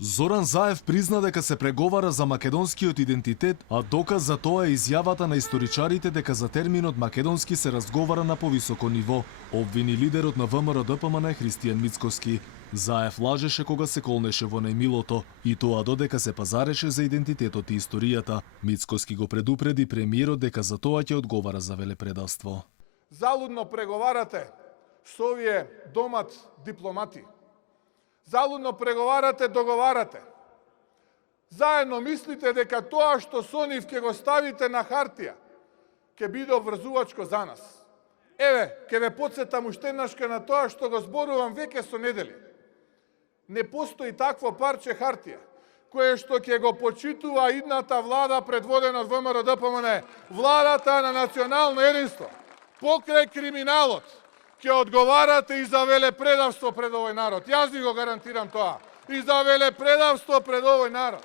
Зоран Заев призна дека се преговара за македонскиот идентитет, а доказ за тоа е изјавата на историчарите дека за терминот македонски се разговара на повисоко ниво, обвини лидерот на ВМРО-ДПМН Христијан Мицкоски. Заев лажеше кога се колнеше во најмилото, и тоа додека се пазареше за идентитетот и историјата. Мицкоски го предупреди премиерот дека за тоа ќе одговара за велепредавство. Залудно преговарате со овие домат дипломати. Залудно преговарате, договарате. Заедно мислите дека тоа што со нив ќе го ставите на хартија, ќе биде обврзувачко за нас. Еве, ќе ве потсетам уште еднашка на тоа што го зборувам веќе со недели. Не постои такво парче хартија, кое што ќе го почитува идната влада предводена од ВМРО-ДПМН, владата на национално единство. Покрај криминалот, ќе одговарате и за велепредавство пред овој народ. Јас ви го гарантирам тоа. И за велепредавство пред овој народ.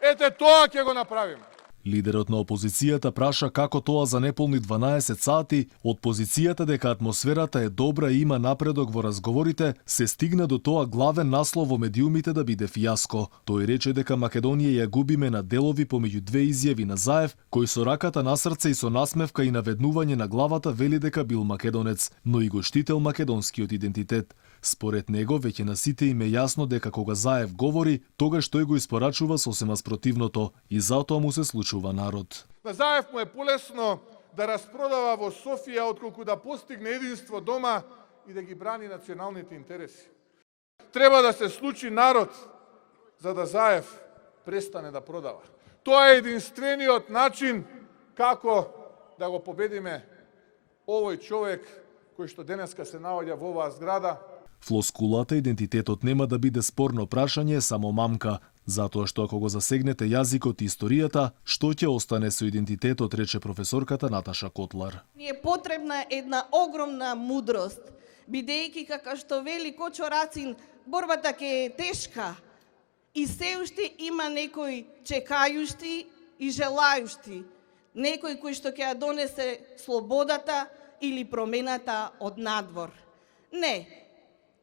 Ете тоа ќе го направиме. Лидерот на опозицијата праша како тоа за неполни 12 сати од позицијата дека атмосферата е добра и има напредок во разговорите, се стигна до тоа главен наслов во медиумите да биде фијаско. Тој рече дека Македонија ја губиме на делови помеѓу две изјави на Заев, кој со раката на срце и со насмевка и наведнување на главата вели дека бил македонец, но и го штител македонскиот идентитет. Според него, веќе на сите им е јасно дека кога Заев говори, тогаш тој го испорачува сосема спротивното и затоа му се случува народ. На Заев му е полесно да распродава во Софија отколку да постигне единство дома и да ги брани националните интереси. Треба да се случи народ за да Заев престане да продава. Тоа е единствениот начин како да го победиме овој човек кој што денеска се наоѓа во оваа зграда. Флоскулата идентитетот нема да биде спорно прашање е само мамка, затоа што ако го засегнете јазикот и историјата, што ќе остане со идентитетот, рече професорката Наташа Котлар. Ни е потребна една огромна мудрост, бидејќи како што вели Кочо Рацин, борбата ќе е тешка и се уште има некои чекајушти и желајушти, некој кој што ќе ја донесе слободата или промената од надвор. Не,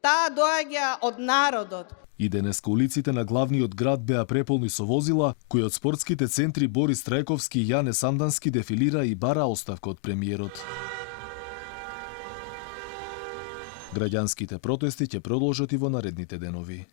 таа доаѓа од народот. И денеска улиците на главниот град беа преполни со возила, кои од спортските центри Борис Трајковски и Јане Сандански дефилира и бара оставка од премиерот. Граѓанските протести ќе продолжат и во наредните денови.